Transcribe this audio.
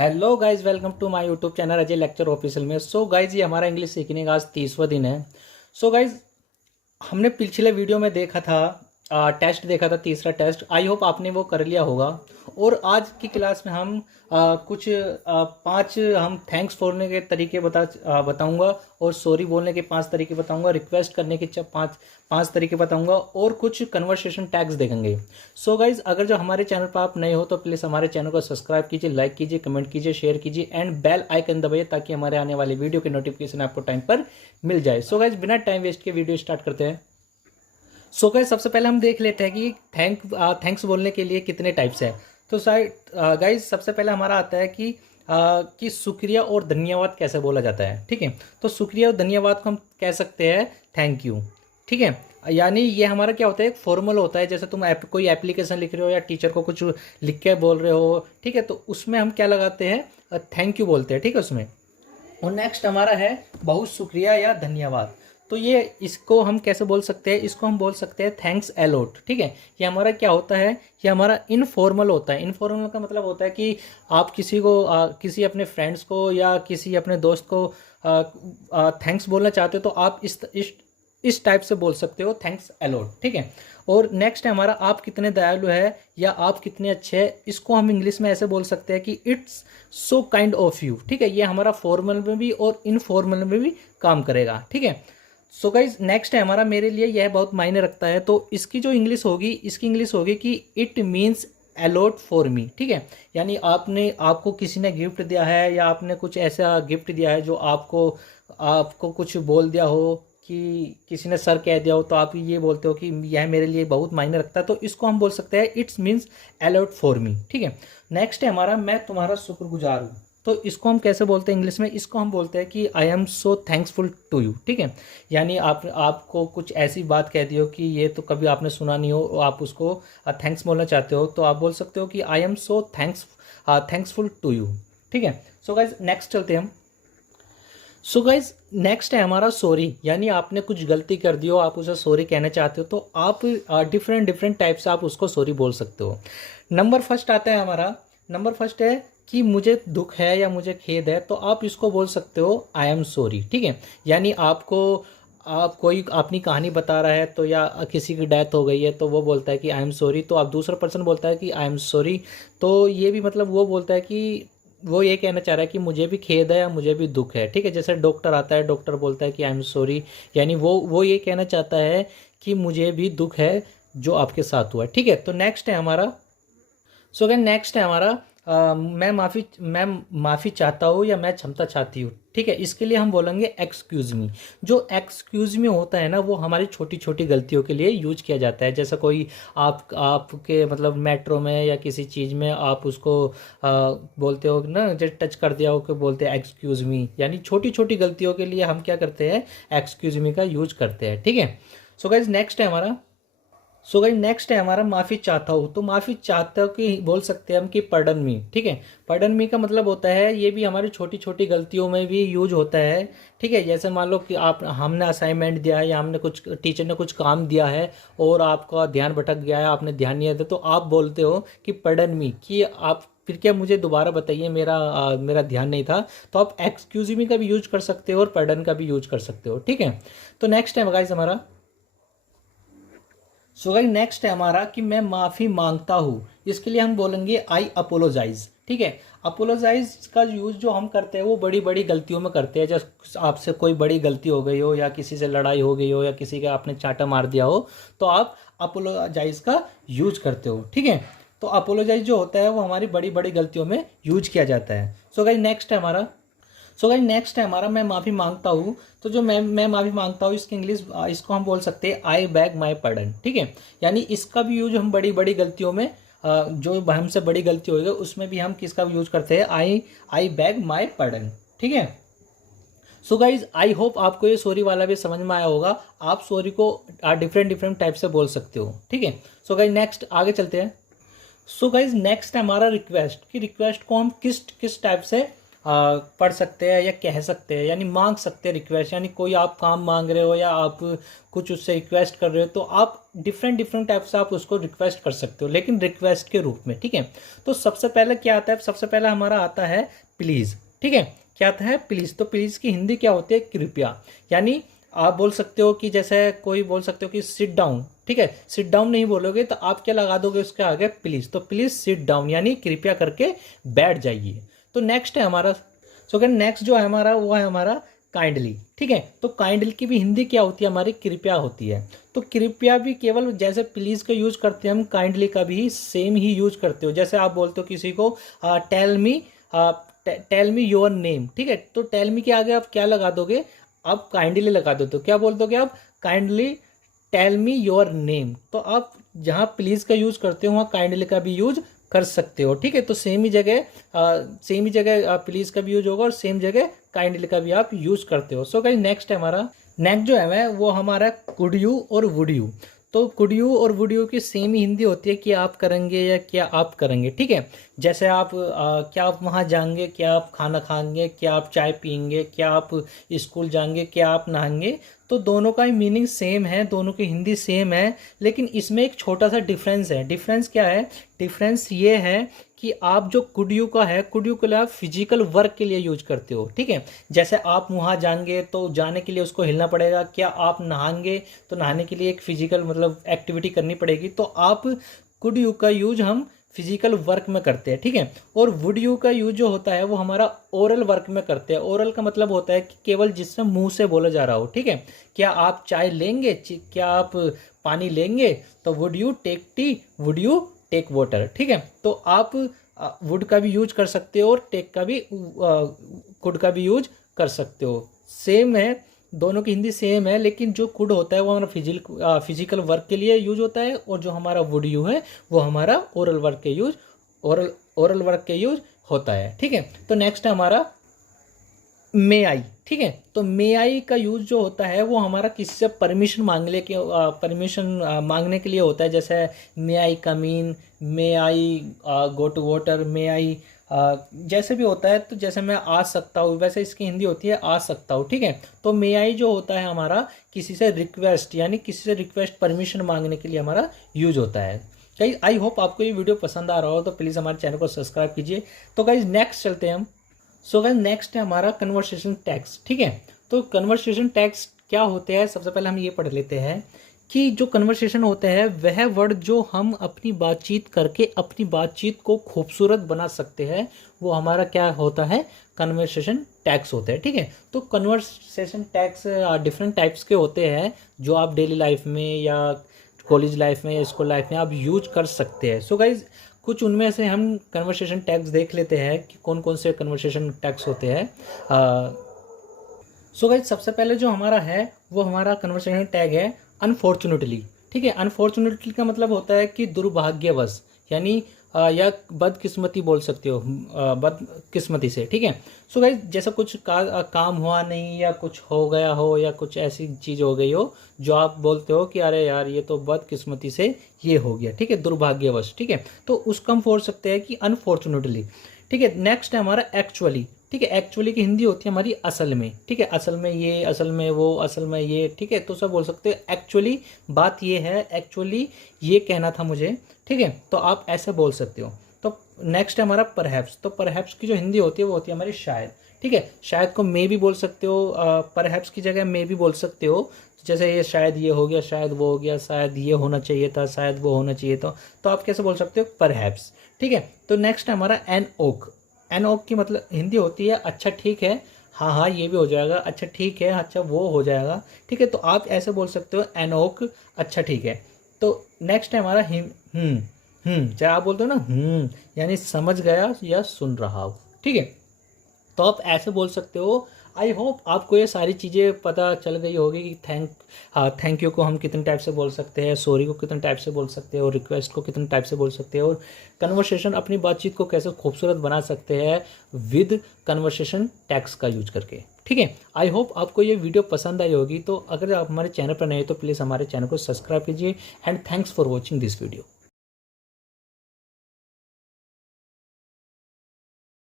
Hello guys, welcome to my YouTube channel Ajay lecture official में। So guys, ये हमारा English सीखने का आज 30वां दिन है। सो गाइज, हमने पिछले वीडियो में देखा था, टेस्ट देखा था, तीसरा टेस्ट। आई होप आपने वो कर लिया होगा। और आज की क्लास में हम कुछ पांच हम थैंक्स बोलने के तरीके बताऊंगा, और सॉरी बोलने के 5 तरीके बताऊंगा, रिक्वेस्ट करने के पांच पांच तरीके बताऊंगा, और कुछ कन्वर्सेशन टैग्स देखेंगे। सो गाइज, अगर जो हमारे चैनल पर आप नए हो तो प्लीज़ हमारे चैनल को सब्सक्राइब कीजिए, लाइक कीजिए, कमेंट कीजिए, शेयर कीजिए एंड बेल आइकन दबाइए ताकि हमारे आने वाले वीडियो के नोटिफिकेशन आपको टाइम पर मिल जाए। सो गाइज, बिना टाइम वेस्ट के वीडियो स्टार्ट करते हैं। सो गाइस, सबसे पहले हम देख लेते हैं कि थैंक्स बोलने के लिए कितने टाइप्स है। तो गाइस, सबसे पहले हमारा आता है कि शुक्रिया और धन्यवाद कैसे बोला जाता है। ठीक है, तो शुक्रिया और धन्यवाद को हम कह सकते हैं थैंक यू। ठीक है, यानी ये हमारा क्या होता है, एक फॉर्मल होता है। जैसे तुम कोई एप्लीकेशन लिख रहे हो या टीचर को कुछ लिख के बोल रहे हो, ठीक है, तो उसमें हम क्या लगाते हैं, थैंक यू बोलते हैं। ठीक है, उसमें। और नेक्स्ट हमारा है बहुत शुक्रिया या धन्यवाद। तो ये इसको हम कैसे बोल सकते हैं, इसको हम बोल सकते हैं थैंक्स अलॉट। ठीक है, ये हमारा क्या होता है, ये हमारा इनफॉर्मल होता है। इनफॉर्मल का मतलब होता है कि आप किसी को किसी अपने फ्रेंड्स को या किसी अपने दोस्त को थैंक्स बोलना चाहते हो तो आप इस टाइप से बोल सकते हो, थैंक्स अलॉट। ठीक है। और नेक्स्ट है हमारा आप कितने दयालु है या आप कितने अच्छे हैं। इसको हम इंग्लिश में ऐसे बोल सकते हैं कि it's so kind of you. ठीक है, ये हमारा फॉर्मल में भी और इनफॉर्मल में भी काम करेगा। ठीक है। सो गाइज, नेक्स्ट है हमारा मेरे लिए यह बहुत मायने रखता है। तो इसकी जो इंग्लिश होगी, इसकी इंग्लिश होगी कि it means a lot for me. ठीक है, यानी आपको किसी ने गिफ्ट दिया है या आपने कुछ ऐसा गिफ्ट दिया है जो आपको आपको कुछ बोल दिया हो, कि किसी ने सर कह दिया हो, तो आप ये बोलते हो कि यह मेरे लिए बहुत मायने रखता है। तो इसको हम बोल सकते हैं it's means a lot for me. ठीक है। नेक्स्ट है हमारा मैं तुम्हारा शुक्रगुजार हूँ। तो इसको हम कैसे बोलते हैं इंग्लिश में, इसको हम बोलते हैं कि I am so thankful to you. ठीक है, यानी आपको कुछ ऐसी बात कह दी हो कि ये तो कभी आपने सुना नहीं हो, आप उसको थैंक्स बोलना चाहते हो, तो आप बोल सकते हो कि I am so thankful to you. ठीक है। सो गाइज, नेक्स्ट चलते हैं हम। सो गाइज, नेक्स्ट है हमारा सॉरी, यानी आपने कुछ गलती कर दी हो, आप उसे सॉरी कहना चाहते हो, तो आप डिफरेंट टाइप से आप उसको सॉरी बोल सकते हो। नंबर फर्स्ट आता है हमारा, नंबर फर्स्ट है कि मुझे दुख है या मुझे खेद है, तो आप इसको बोल सकते हो आई एम सॉरी। ठीक है, यानी आप कोई अपनी कहानी बता रहा है, तो या किसी की डेथ हो गई है तो वो बोलता है कि आई एम सॉरी, तो आप दूसरा पर्सन बोलता है कि आई एम सॉरी, तो ये भी मतलब वो बोलता है कि वो ये कहना चाह रहा है कि मुझे भी खेद है या मुझे भी दुख है। ठीक है, जैसे डॉक्टर आता है, डॉक्टर बोलता है कि आई एम सॉरी, यानी वो ये कहना चाहता है कि मुझे भी दुख है जो आपके साथ हुआ है। ठीक है, तो नेक्स्ट है हमारा, सो अगेन नेक्स्ट है हमारा मैं माफ़ी चाहता हूँ या मैं क्षमता चाहती हूँ। ठीक है, इसके लिए हम बोलेंगे एक्सक्यूज़ मी। जो एक्सक्यूज़ मी होता है ना, वो हमारी छोटी छोटी गलतियों के लिए यूज किया जाता है। जैसा कोई आपके मतलब मेट्रो में या किसी चीज़ में आप उसको बोलते हो ना, जैसे टच कर दिया हो, कि बोलते हैं एक्सक्यूज़ मी, यानी छोटी छोटी गलतियों के लिए हम क्या करते हैं, एक्सक्यूज़ मी का यूज करते हैं। ठीक है। सो गाइज, नेक्स्ट है हमारा, सो गाइस नेक्स्ट है हमारा माफ़ी चाहता हूँ। तो माफ़ी चाहता हूँ कि बोल सकते हैं हम कि पर्डन मी। ठीक है, पर्डन मी का मतलब होता है, ये भी हमारी छोटी छोटी गलतियों में भी यूज होता है। ठीक है, जैसे मान लो कि हमने असाइनमेंट दिया है या हमने कुछ टीचर ने कुछ काम दिया है और आपका ध्यान भटक गया है, आपने ध्यान नहीं दिया, तो आप बोलते हो कि पर्डन मी, कि आप फिर क्या मुझे दोबारा बताइए, मेरा ध्यान नहीं था। तो आप एक्सक्यूज मी का भी यूज कर सकते हो और पर्डन का भी यूज कर सकते हो। ठीक है, तो नेक्स्ट है गाइस हमारा, सो गाइस नेक्स्ट है हमारा कि मैं माफ़ी मांगता हूँ। इसके लिए हम बोलेंगे आई अपोलोजाइज। ठीक है, अपोलोजाइज का यूज़ जो हम करते हैं वो बड़ी बड़ी गलतियों में करते हैं। जब आपसे कोई बड़ी गलती हो गई हो या किसी से लड़ाई हो गई हो या किसी का आपने चाटा मार दिया हो, तो आप अपोलोजाइज का यूज करते हो। ठीक है, तो अपोलोजाइज जो होता है वो हमारी बड़ी बड़ी गलतियों में यूज किया जाता है। सो गाइस नेक्स्ट है हमारा, सो गाइस नेक्स्ट है हमारा मैं माफ़ी मांगता हूँ। तो जो मैं माफ़ी मांगता हूँ, इसकी इंग्लिश इसको हम बोल सकते हैं आई बैग माई पार्डन। ठीक है, यानी इसका भी यूज हम बड़ी बड़ी गलतियों में, जो हमसे बड़ी गलती होगी उसमें भी हम किसका यूज करते हैं, आई बैग माई पार्डन। ठीक है। सो गाइज, आई होप आपको ये सॉरी वाला भी समझ में आया होगा। आप सॉरी को डिफरेंट टाइप से बोल सकते हो। ठीक है। सो गाइज नेक्स्ट आगे चलते हैं। सो गाइज नेक्स्ट है हमारा रिक्वेस्ट, कि रिक्वेस्ट को हम किस टाइप से पढ़ सकते हैं या कह सकते हैं, यानी मांग सकते हैं रिक्वेस्ट, यानी कोई आप काम मांग रहे हो या आप कुछ उससे रिक्वेस्ट कर रहे हो तो आप डिफरेंट डिफरेंट टाइप से आप उसको रिक्वेस्ट कर सकते हो, लेकिन रिक्वेस्ट के रूप में। ठीक है, तो सबसे पहले क्या आता है, सबसे पहला हमारा आता है प्लीज़। ठीक है, क्या आता है, प्लीज़। तो प्लीज़ की हिंदी क्या होती है, कृपया। यानी आप बोल सकते हो कि जैसे कोई बोल सकते हो कि सिट डाउन। ठीक है, सिट डाउन नहीं बोलोगे तो आप क्या लगा दोगे उसके आगे, प्लीज़। तो प्लीज़ सिट डाउन यानी कृपया करके बैठ जाइए। तो नेक्स्ट है हमारा, नेक्स्ट जो है हमारा वो है हमारा काइंडली। ठीक है, तो काइंडली की भी हिंदी क्या होती है हमारी, कृपया होती है। तो कृपया भी केवल जैसे प्लीज़ का यूज करते हैं हम, काइंडली का भी सेम ही यूज करते हो। जैसे आप बोलते हो किसी को टेल मी योर नेम। ठीक है, तो टेल मी के आगे आप क्या लगा दोगे, आप काइंडली लगा दो। तो क्या बोल दोगे आप, kindly tell me your name. तो आप जहाँ प्लीज़ का यूज करते हो वहाँ काइंडली का भी यूज कर सकते हो। ठीक है, तो सेम ही जगह प्लीज़ का भी यूज होगा और सेम जगह काइंडली का भी आप यूज करते हो। सो गाइस नेक्स्ट है हमारा, नेक्स्ट जो है वो हमारा कुड यू और वुड यू। तो कुड यू और वुड यू की सेम ही हिंदी होती है कि आप करेंगे या क्या आप करेंगे। ठीक है, जैसे आप क्या आप वहाँ जाएंगे, क्या आप खाना खाएंगे, क्या आप चाय पियेंगे, क्या आप स्कूल जाएंगे, क्या आप नहाएंगे। तो दोनों का ही मीनिंग सेम है, दोनों की हिंदी सेम है, लेकिन इसमें एक छोटा सा डिफरेंस है। डिफरेंस क्या है, डिफरेंस ये है कि आप जो कुड यू का है, कुड यू के लिए आप फिजिकल वर्क के लिए यूज करते हो। ठीक है, जैसे आप वहाँ जाएंगे तो जाने के लिए उसको हिलना पड़ेगा, क्या आप नहाएंगे तो नहाने के लिए एक फिजिकल मतलब एक्टिविटी करनी पड़ेगी। तो आप कुड यू का यूज हम फिजिकल वर्क में करते हैं। ठीक है, और वुड यू का यूज जो होता है वो हमारा ओरल वर्क में करते हैं। ओरल का मतलब होता है कि केवल जिससे मुंह से बोला जा रहा हो। ठीक है, क्या आप चाय लेंगे, क्या आप पानी लेंगे, तो would you take tea, would you take water. ठीक है, तो आप वुड का भी यूज कर सकते हो और टेक का भी कुड का भी यूज कर सकते हो। सेम है, दोनों की हिंदी सेम है, लेकिन जो कुड होता है वो हमारा फिजिकल वर्क के लिए यूज होता है और जो हमारा वुड यू है वो हमारा ओरल वर्क के यूज होता है। ठीक है, तो नेक्स्ट है हमारा मे आई। ठीक है, तो मे आई का यूज जो होता है वो हमारा किसी से परमिशन मांगने के लिए होता है। जैसे मे आई कम इन, मे आई गो टू वाटर, मे आई जैसे भी होता है। तो जैसे मैं आ सकता हूँ, वैसे इसकी हिंदी होती है आ सकता हूँ। ठीक है, तो मे आई जो होता है हमारा किसी से रिक्वेस्ट, यानी किसी से रिक्वेस्ट परमिशन मांगने के लिए हमारा यूज होता है। गाइज आई होप आपको ये वीडियो पसंद आ रहा हो, तो प्लीज़ हमारे चैनल को सब्सक्राइब कीजिए। तो गाइज नेक्स्ट चलते हैं हम। सो गाइस नेक्स्ट है हमारा कन्वर्सेशन टैग्स। ठीक है, तो कन्वर्सेशन टैग्स क्या होते हैं, सबसे पहले हम ये पढ़ लेते हैं कि जो कन्वर्सेशन होते हैं वह वर्ड जो हम अपनी बातचीत करके अपनी बातचीत को खूबसूरत बना सकते हैं वो हमारा क्या होता है, कन्वर्सेशन टैग्स होते हैं। ठीक है, तो कन्वर्सेशन टैग्स डिफरेंट टाइप्स के होते हैं जो आप डेली लाइफ में या कॉलेज लाइफ में या स्कूल लाइफ में आप यूज कर सकते हैं। सो गाइज कुछ उनमें से हम कन्वर्सेशन टैग्स देख लेते हैं कि कौन कौन से कन्वर्सेशन टैग्स होते हैं। सो गाइज सबसे पहले जो हमारा है वो हमारा कन्वर्सेशन टैग है अनफॉर्चुनेटली। ठीक है, अनफॉर्चुनेटली का मतलब होता है कि दुर्भाग्यवश, यानी या बदकिस्मती बोल सकते हो, बदकिस्मती से। ठीक है, सो गाइज जैसा कुछ काम हुआ नहीं या कुछ हो गया हो या कुछ ऐसी चीज़ हो गई हो जो आप बोलते हो कि अरे यार ये तो बदकिस्मती से ये हो गया। ठीक है, दुर्भाग्यवश। ठीक है, तो उसका हम बोल सकते हैं कि अनफॉर्चुनेटली। ठीक है, नेक्स्ट है हमारा एक्चुअली। ठीक है, एक्चुअली की हिंदी होती है हमारी असल में। ठीक है, असल में ये, असल में वो, असल में ये। ठीक है, तो सब बोल सकते हैं एक्चुअली बात ये है, एक्चुअली ये कहना था मुझे। ठीक है, तो आप ऐसे बोल सकते हो। तो नेक्स्ट है हमारा परहैप्स। तो परहैप्स की जो हिंदी होती है वो होती है हमारी शायद। ठीक है, शायद को मे भी बोल सकते हो, परहैप्स की जगह मे भी बोल सकते हो। जैसे ये शायद ये हो गया, शायद वो हो गया, शायद ये होना चाहिए था, शायद वो होना चाहिए था, तो आप कैसे बोल सकते हो, परहैप्स। ठीक है, तो नेक्स्ट है हमारा एन ओक। एन ओक की मतलब हिंदी होती है अच्छा ठीक है, हाँ हाँ ये भी हो जाएगा, अच्छा ठीक है, अच्छा वो हो जाएगा। ठीक है, तो आप ऐसे बोल सकते हो एन ओक, अच्छा ठीक है। तो नेक्स्ट है हमारा चाहे आप बोलते हो ना यानी समझ गया या सुन रहा हो। ठीक है, तो आप ऐसे बोल सकते हो। आई होप आपको ये सारी चीज़ें पता चल गई होगी कि थैंक यू को हम कितने टाइप से बोल सकते हैं, सॉरी को कितने टाइप से बोल सकते हैं और रिक्वेस्ट को कितने टाइप से बोल सकते हैं और कन्वर्सेशन अपनी बातचीत को कैसे खूबसूरत बना सकते हैं विद कन्वर्सेशन टैग्स का यूज करके। ठीक है, आई होप आपको ये वीडियो पसंद आई होगी। तो अगर आप हमारे चैनल पर नए तो प्लीज़ हमारे चैनल को सब्सक्राइब कीजिए and thanks for watching this video.